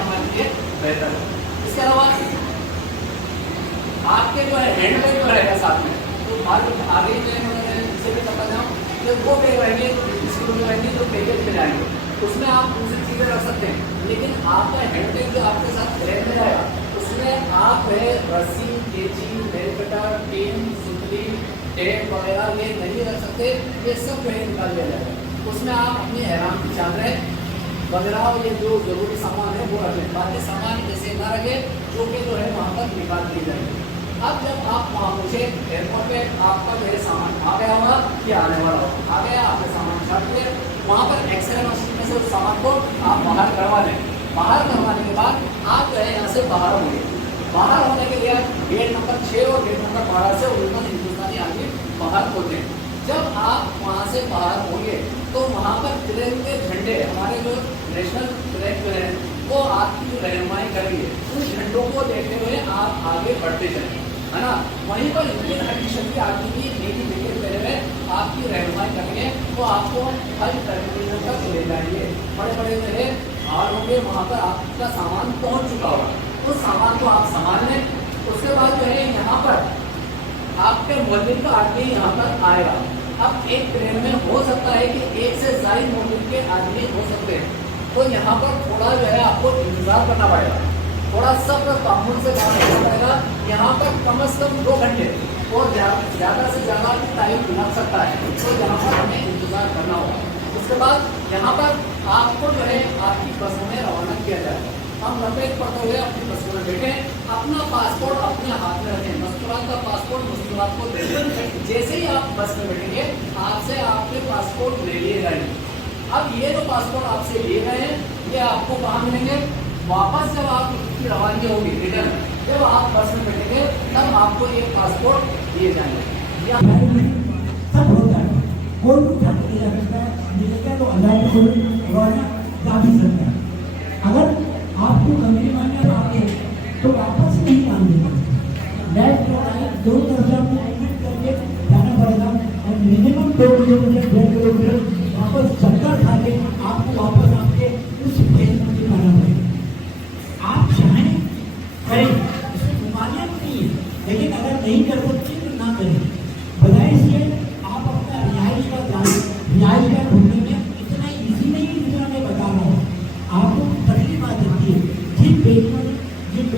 हमारे लिए बेहतर है। इसके अलावा आपके जो है हैंड बैग जो रहेगा साथ में, तो आगे से भी पता जाऊँ जब वो बैग रहेंगे स्कूल में रहेंगे तो पैकेज पे जाएंगे, उसमें आप दूसरी चीज़ें रख सकते हैं। लेकिन आपका हैंड बैग जो आपके साथ बैग में जाएगा उसमें आप रस्सी, कैंची, नेल कटर, पेन, सुतली, टेप वगैरह ये नहीं रख सकते, ये सब जो है निकाल दिया जाएगा। उसमें आप अपनी हैरान की चादरें वगैरह और ये जो जरूरी सामान है वो रखें, बाकी सामान जैसे ना रखे जो कि जो है वहाँ पर निकाल दी जाएगी। अब जब आप वहाँ पहुँचे एयरपोर्ट पे, आपका जो है सामान आ गया होगा कि आने वाला होगा, आ गया आपके सामान छाट के वहाँ पर एक्सरे मशीन में से उस सामान को आप बाहर करवा लें। बाहर करवाने के बाद आप जो है यहाँ से बाहर होंगे। बाहर होने के लिए गेट नंबर 6 और गेट नंबर 12 से उल्टा हिंदुस्तानी आर्मी बाहर होते हैं। जब आप वहाँ से बाहर होंगे तो वहाँ पर ट्रेन के झंडे, हमारे जो नेशनल फ्लैग जो है वो आपकी रहनुमाई करेंगे। उन झंडों को देखते हुए आप आगे बढ़ते जाएं, है ना। वहीं पर इंडियन एडिशन की आर्मी की नीति जैकेट पहने हुए आपकी रहनुमाई करेंगे, तो आपको हर टर्मिनल तक ले जाएंगे। बड़े बड़े मेरे हार होंगे, वहाँ पर आपका सामान पहुँच चुका होगा, उस सामान को आप संभाल लें। उसके बाद जो है यहाँ पर आपके मोहल्ले का आदमी यहाँ पर आएगा। अब एक ट्रेन में हो सकता है कि एक से ज्यादा मोहल्ले के आदमी हो सकते हैं, तो यहाँ पर थोड़ा जो है आपको इंतजार करना पड़ेगा, थोड़ा सब्र कानून से काम करना पड़ेगा। यहाँ पर कम से कम 2 घंटे और ज़्यादा से ज़्यादा टाइम लग सकता है, तो यहाँ पर हमें इंतजार करना होगा। उसके बाद यहाँ पर आपको जो है आपकी बस में रवाना किया जाएगा। हम लपेट पड़ते हुए अपनी बस में बैठें, अपना पासपोर्ट अपने हाथ में रखें। मुस्कुरात का पासपोर्ट मुस्कुरात को दे दें। जैसे ही आप बस में बैठेंगे आपसे आपके पासपोर्ट ले लिए जाएंगे। अब ये जो पासपोर्ट आपसे लिए गए हैं ये आपको कहाँ मिलेंगे? वापस जब आपकी रवानगी होगी रिटर्न, जब आप बस में बैठेंगे तब आपको ये पासपोर्ट दिए जाएंगे। सब होता है, कोई भी उठा के जा सकता है, मिलेगा तो अल्लाह को रोना जा भी सकता है। अगर आपको कंट्री मान्य आगे तो वापस नहीं आने देगा। नेक्स्ट फ्लाइट 2 तरफ आपको एडमिट करके जाना पड़ेगा और मिनिमम 2 किलोमीटर 1.5 किलोमीटर वापस चक्कर खा के आपको वापस आपके उस प्लेस में दिखाना पड़ेगा। आप चाहें करें, इसमें गुमानियत नहीं है, लेकिन अगर नहीं कर सकते तो ना करें। बजाय इसके आप अपना रिहाइश का ढूंढने में इतना ईजी नहीं है जितना मैं बता रहा हूँ। आपको तकलीफ आ सकती है। जिन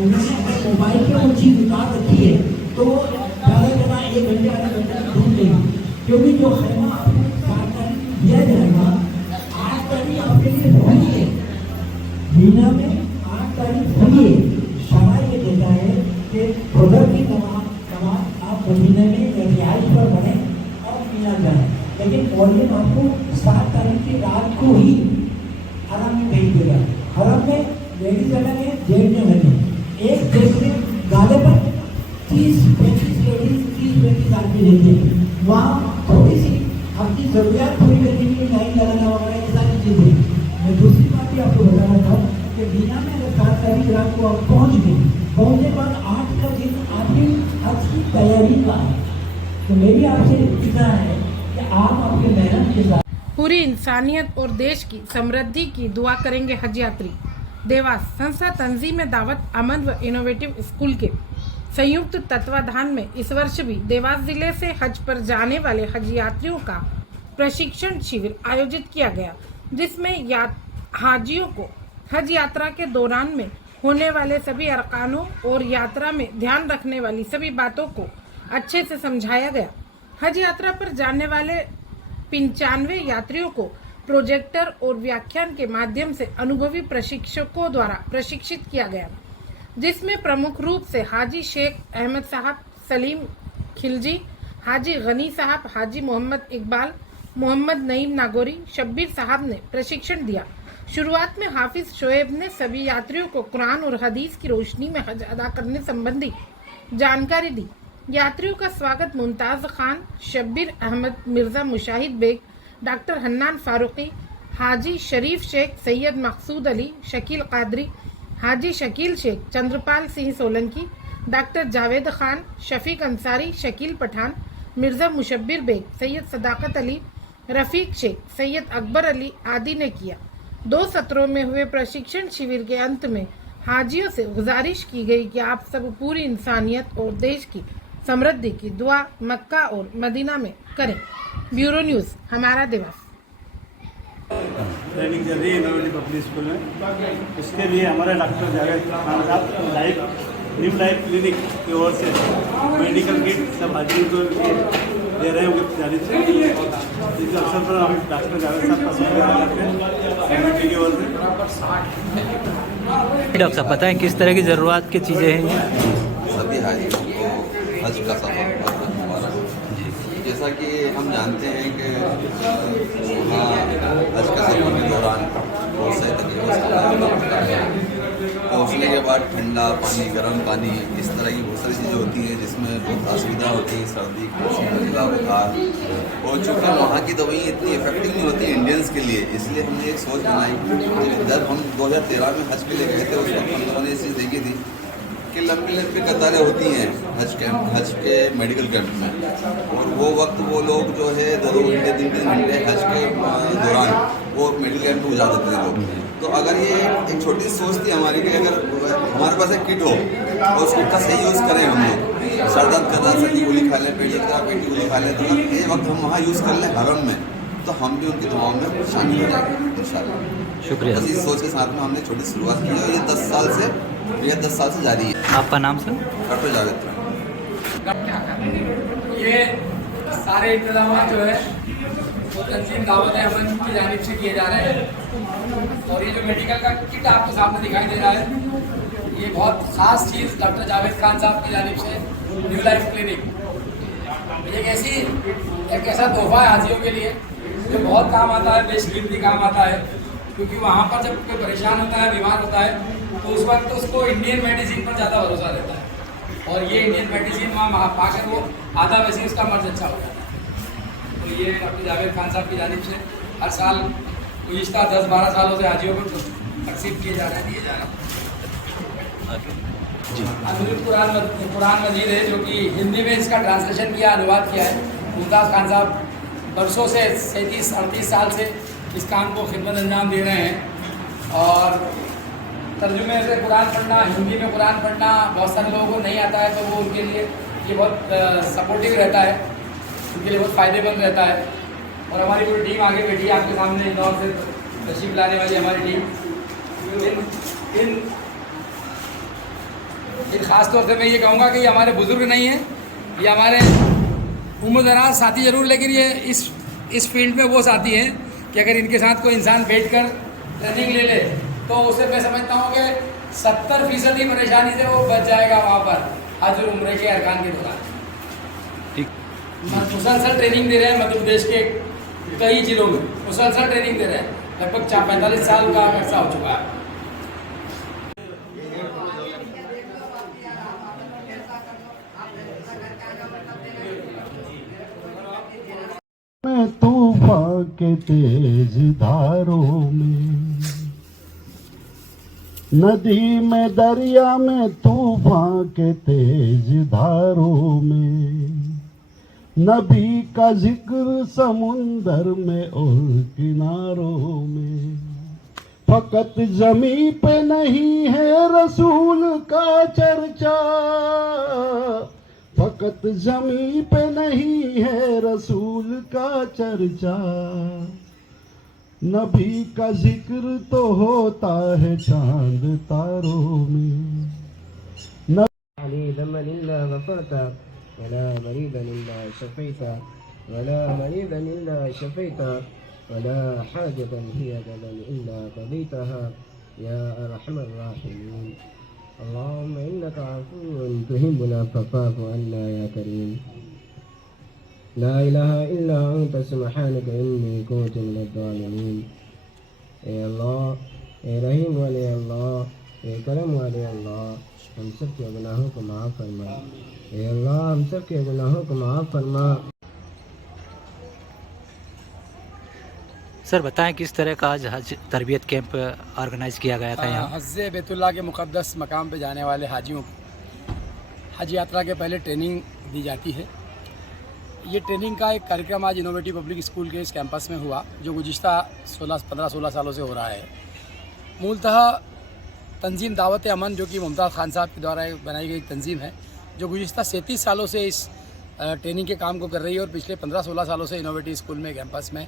उन्होंने अगर मोबाइल पर वो चीज़ उतार रखी है तो वो ज़्यादा 1 घंटे आधा घंटा ढूंढ लेगी, क्योंकि जो खैमा आपको 7 तारीख दिया जाएगा 8 तारीख आपके लिए फ्री है। बीना में 8 तारीख फ्री है। शरा ये देता है कि प्रोडक्ट की नमाज आप मदीने में रिहाइश पर बने और मीना जाए, लेकिन मौलवी आपको 7 तारीख की रात को ही हरम में भेज देगा। हरम में लेडीज अलग है, जेंट्स अलग है। एक देश में गाले पर 30-35 लेडीज 30-35 आदमी रहते हैं। वहाँ थोड़ी सी अपनी जरूरियात पूरी करने के लिए लाइन लगाना वगैरह ये सारी चीज़ें। मैं दूसरी बात भी आपको बताना चाहूँ कि बीना में अगर 7 तारीख रात को आप पहुँच गए, पहुँचने के बाद 8 का दिन आपकी हज की तैयारी का है, तो मेरी आपसे इतना है कि आप आपके मेहनत के साथ पूरी इंसानियत और देश की समृद्धि की दुआ करेंगे हज यात्री। देवास संस्था तंजीम दावत अमन व इनोवेटिव स्कूल के संयुक्त तत्वाधान में इस वर्ष भी देवास जिले से हज पर जाने वाले हज यात्रियों का प्रशिक्षण शिविर आयोजित किया गया, जिसमें हाजियों को हज यात्रा के दौरान में होने वाले सभी अरकानों और यात्रा में ध्यान रखने वाली सभी बातों को अच्छे से समझाया गया। हज यात्रा पर जाने वाले 95 यात्रियों को प्रोजेक्टर और व्याख्यान के माध्यम से अनुभवी प्रशिक्षकों द्वारा प्रशिक्षित किया गया, जिसमें प्रमुख रूप से हाजी शेख अहमद साहब, सलीम खिलजी, हाजी गनी साहब, हाजी मोहम्मद इकबाल, मोहम्मद नईम नागौरी, शब्बीर साहब ने प्रशिक्षण दिया। शुरुआत में हाफिज शोएब ने सभी यात्रियों को कुरान और हदीस की रोशनी में हज अदा करने संबंधी जानकारी दी। यात्रियों का स्वागत मुमताज़ खान, शब्बीर अहमद, मिर्ज़ा मुशाहिद बेग, डॉक्टर हन्नान फारूकी, हाजी शरीफ शेख, सैयद मकसूद अली, शकील कादरी, हाजी शकील शेख, चंद्रपाल सिंह सोलंकी, डॉक्टर जावेद खान, शफीक अंसारी, शकील पठान, मिर्ज़ा मुशब्बिर बेग, सैयद सदाकत अली, रफ़ीक शेख, सैयद अकबर अली आदि ने किया। 2 सत्रों में हुए प्रशिक्षण शिविर के अंत में हाजियों से गुजारिश की गई कि आप सब पूरी इंसानियत और देश की समृद्धि की दुआ मक्का और मदीना में करें। ब्यूरो न्यूज़, हमारा देवास। ट्रेनिंग चल रही है इनोवेटिव पब्लिक स्कूल में। उसके लिए हमारे डॉक्टर जावेद खान साहब न्यू लाइफ क्लिनिक की ओर से मेडिकल किट सब हाजिर को दे रहे हैं उनकी जानिब से। इस अवसर पर हम डॉक्टर जावेद साहब का शुक्रिया करते हैं कमेटी की ओर से। डॉक्टर साहब बताएं किस तरह की ज़रूरत की चीज़ें हैं ये? सभी हाजियों को हज का सफ़र बहुत मुबारक। जैसा कि हम जानते हैं कि वहाँ हज का सफ़र के दौरान बहुत से तकलीफों का सामना होता है। पहुँचने के बाद ठंडा पानी, गर्म पानी, इस तरह की बहुत सारी चीज़ें होती हैं जिसमें बहुत असुविधा होती है, सर्दी, खांसी, नज़ला, बुखार। और चूँकि वहाँ की दवाई इतनी इफेक्टिव नहीं होती इंडियंस के लिए, इसलिए हमने एक सोच बनाई। जब हम 2013 में हज के लिए गए थे उस वक्त हम लोगों ने ये चीज़ देखी थी कि लंबी लंबी कतारें होती हैं हज के मेडिकल कैंप में। और वो वक्त वो लोग जो है 2 घंटे 3 घंटे हज के दौरान वो मेडिकल कैंप में गुजार देते थे लोग। तो अगर ये एक छोटी सोच थी हमारी कि अगर हमारे पास एक किट हो और उस किट का सही यूज़ करें हम लोग, सर दर्द कर रहा सर्दी गोली खा लें, पेट का पेट की गोली खा लें, तो ये वक्त हम वहाँ यूज़ कर लें हरम में, तो हम भी उनकी दुआओं में शामिल हो जाएंगे इंशाल्लाह। शुक्रिया। बस इस सोच के साथ में हमने छोटी शुरुआत की है। ये 10 साल से जारी है। आपका नाम सर? डॉक्टर जावेद। ये सारे इंतजाम जो है वो तंजीम दावत अमन की जानिब से किए जा रहे हैं। और ये जो मेडिकल का किट आपके सामने दिखाई दे रहा है, ये बहुत खास चीज़ डॉक्टर जावेद खान साहब की जानिब से न्यू लाइफ क्लिनिक एक ऐसा तोहफा है हाजियों के लिए जो बहुत काम आता है, बेशकीमती काम आता है। क्योंकि वहाँ पर जब कोई परेशान होता है, बीमार होता है, तो उस वक्त उसको इंडियन मेडिसिन पर ज़्यादा भरोसा रहता है। और ये इंडियन मेडिसिन वहाँ पाकर वो आधा वैसे उसका मर्ज अच्छा हो जाता है। तो ये डॉक्टर जावेद खान साहब की जानिब से हर साल गुज़िश्ता 10-12 सालों से हाजियों को तकसीम किए जा रहे हैं, दिए जा रहे हैं। कुरान मजीद है जो कि हिंदी में इसका ट्रांसलेशन किया, अनुवाद किया है। मुमताज़ खान साहब बरसों से 37-38 साल से इस काम को खिदमत अंजाम दे रहे हैं। और तर्जुमे से कुरान पढ़ना, हिंदी में कुरान पढ़ना बहुत सारे लोगों को नहीं आता है, तो वो उनके लिए ये बहुत सपोर्टिव रहता है, उनके लिए बहुत फ़ायदेमंद रहता है। और हमारी पूरी टीम आगे बैठी है आपके सामने, इंदौर से तशरीफ लाने वाली हमारी टीम। इन ख़ास तौर से मैं ये कहूँगा कि ये हमारे बुज़ुर्ग नहीं हैं, ये हमारे उम्रदराज साथी ज़रूर, लेकिन ये इस फील्ड में वो साथी हैं कि अगर इनके साथ कोई इंसान बैठकर ट्रेनिंग ले ले तो उसे मैं समझता हूँ कि 70% परेशानी से वो बच जाएगा वहाँ पर हज और उम्रे के अरकान के दौरान। मुसलसल ट्रेनिंग दे रहे हैं मध्य प्रदेश के कई जिलों में, मुसलसल ट्रेनिंग दे रहे हैं। लगभग 45 साल का अर्सा हो चुका है। मैं तूफान के तेज धारों में, नदी में दरिया में, तूफान के तेज धारों में, नबी का जिक्र समुंदर में और किनारों में। फकत जमी पे नहीं है रसूल का चर्चा, फकत जमी पे नहीं है रसूल का चर्चा, नबी का जिक्र तो होता है चांद तारों में। वला मरीदन इल्ला शफैता, वला मरीदन इल्ला शफैता, वला हाजतन हिय लना इल्ला क़ज़ैतहा या अरहमर राहिमीन। अल्लाहुम्म इन्नका अफ़ुव्वुन तुहिब्बुल अफ़्व फ़अफ़ु अन्ना या करीम। ला इलाहा इल्ला अंता सुब्हानका इन्नी कुन्तु मिनज़ ज़ालिमीन। ए अल्लाह, ए रहीम वाले अल्लाह, ए करम वाले अल्लाह, हम सब के गुनाहों को माफ़ फरमा। ए अल्लाह, हम सब के गुनाहों को माफ़ फरमा। सर बताएं किस तरह का आज हज तरबियत कैंप ऑर्गेनाइज किया गया था यहाँ? हज बैतुल्लाह के मुक़द्दस मकाम पे जाने वाले हाजियों को हज यात्रा के पहले ट्रेनिंग दी जाती है। ये ट्रेनिंग का एक कार्यक्रम आज इनोवेटिव पब्लिक स्कूल के इस कैंपस में हुआ, जो गुज़िश्ता 15-16 सालों से हो रहा है। मूलतः तंजीम दावत अमन, जो कि मुमताज़ खान साहब के द्वारा बनाई गई तंजीम है, जो गुज़िश्ता 37 सालों से इस ट्रेनिंग के काम को कर रही है और पिछले 15-16 सालों से इनोवेटिव स्कूल में कैंपस में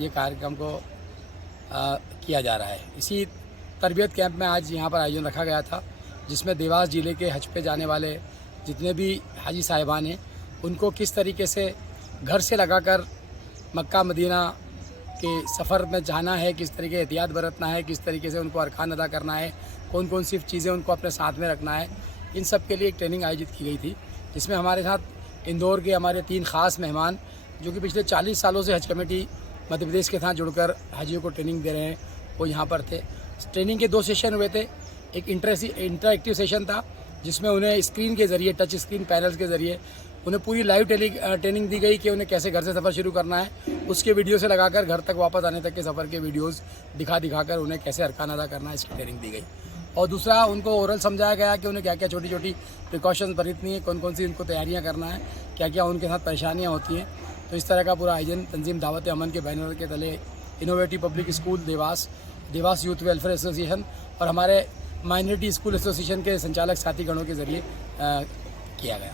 ये कार्यक्रम को किया जा रहा है। इसी तरबियत कैंप में आज यहाँ पर आयोजन रखा गया था, जिसमें देवास ज़िले के हज पे जाने वाले जितने भी हाजी साहिबान हैं, उनको किस तरीके से घर से लगाकर मक्का मदीना के सफ़र में जाना है, किस तरीके एहतियात बरतना है, किस तरीके से उनको अरकान अदा करना है, कौन कौन सी चीज़ें उनको अपने साथ में रखना है, इन सब के लिए एक ट्रेनिंग आयोजित की गई थी, जिसमें हमारे साथ इंदौर के हमारे 3 ख़ास मेहमान, जो कि पिछले 40 सालों से हज कमेटी मध्य प्रदेश के साथ जुड़कर हाजियों को ट्रेनिंग दे रहे हैं, वो यहाँ पर थे। ट्रेनिंग के 2 सेशन हुए थे। एक इंटरएक्टिव सेशन था, जिसमें उन्हें स्क्रीन के ज़रिए, टच स्क्रीन पैनल्स के ज़रिए उन्हें पूरी लाइव ट्रेनिंग दी गई कि उन्हें कैसे घर से सफ़र शुरू करना है। उसके वीडियो से लगाकर घर तक वापस आने तक के सफ़र के वीडियोस दिखाकर उन्हें कैसे अरकान अदा करना है, इसकी ट्रेनिंग दी गई। और दूसरा, उनको ओरल समझाया गया कि उन्हें क्या क्या छोटी छोटी प्रिकॉशंस बरतनी है, कौन कौन सी उनको तैयारियाँ करना है, क्या क्या उनके साथ परेशानियाँ होती हैं। तो इस तरह का पूरा आयोजन तंजीम दावत अमन के बैनर के तले innovative public school Dewas youth welfare association और हमारे माइनॉरिटी स्कूल एसोसिएशन के संचालक साथी गणों के ज़रिए किया गया।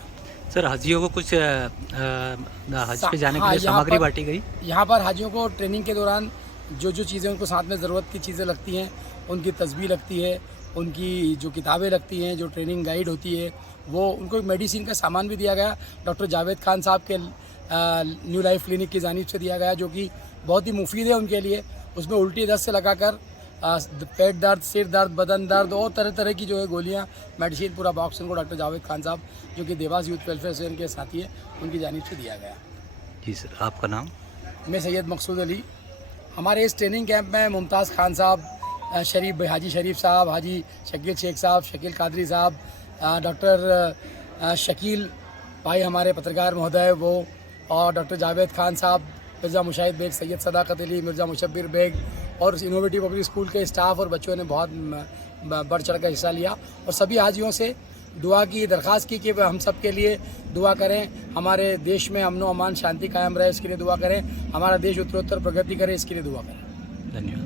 सर, हाजियों को कुछ हज पे जाने के लिए सामग्री बांटी गई। यहाँ पर हाजियों को ट्रेनिंग के दौरान जो जो चीज़ें उनको साथ में ज़रूरत की चीज़ें लगती हैं, उनकी तस्बीह लगती है, उनकी जो किताबें लगती हैं, जो ट्रेनिंग गाइड होती है, वो उनको मेडिसिन का सामान भी दिया गया। डॉक्टर जावेद खान साहब के न्यू लाइफ क्लिनिक की जानिब से दिया गया, जो कि बहुत ही मुफीद है उनके लिए। उसमें उल्टी दस्त से लगाकर पेट दर्द, सिर दर्द, बदन दर्द और तरह तरह की जो है गोलियां, मेडिसिन, पूरा बॉक्स उनको डॉक्टर जावेद खान साहब, जो कि देवास यूथ वेलफेयर एसोसिएशन के साथी है, उनकी जानिब से दिया गया। जी सर, आपका नाम? मैं सैयद मकसूद अली। हमारे इस ट्रेनिंग कैंप में मुमताज़ खान साहब, हाजी शरीफ साहब, हाजी शकील शेख साहब, शकील कादरी साहब, डॉक्टर शकील भाई हमारे पत्रकार महोदय वो, और डॉक्टर जावेद खान साहब, मिर्ज़ा मुशाहिद बेग, सैयद सदाकत अली, मिर्ज़ा मुशब्बिर बेग और इनोवेटिव पब्लिक स्कूल के स्टाफ और बच्चों ने बहुत बढ़ चढ़ कर हिस्सा लिया। और सभी हाजियों से दुआ की दरख्वास्त की कि हम सब के लिए दुआ करें, हमारे देश में अमन व अमान शांति कायम रहे, इसके लिए दुआ करें, हमारा देश उत्तरोत्तर प्रगति करे, इसके लिए दुआ करें। धन्यवाद।